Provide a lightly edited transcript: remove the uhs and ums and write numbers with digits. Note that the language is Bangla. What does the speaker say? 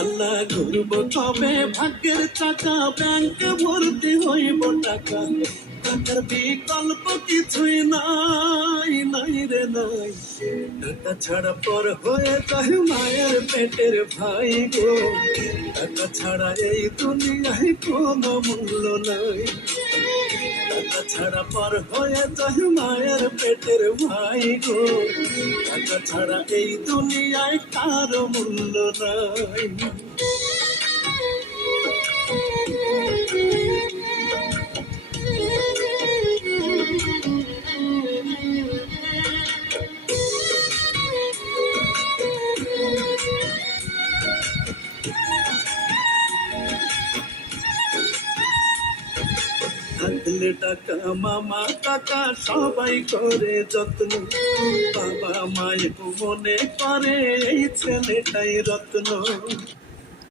আল্লাহ ঘুরব কবে ভাগ্যের চাকা ব্যাংকে ভর্তি হইব টাকা টাকার বিকল্প কিছুই নাই নাই রে নাই টাকা ছাড়া পর হয়ে যায় মায়ের পেটের ভাই গো টাকা ছাড়া এই দুনিয়ায় কোনো মূল্য নাই টাকা ছাড়া পর হয়ে যায় মায়ের পেটের ভাই গো টাকা ছাড়া এই দুনিয়ায় কারো মূল্য নাই থাকলে টাকা মামা টাকা সবাই করে যত্ন বাবা মায়ের মনে করে এই ছেলেটাই রত্ন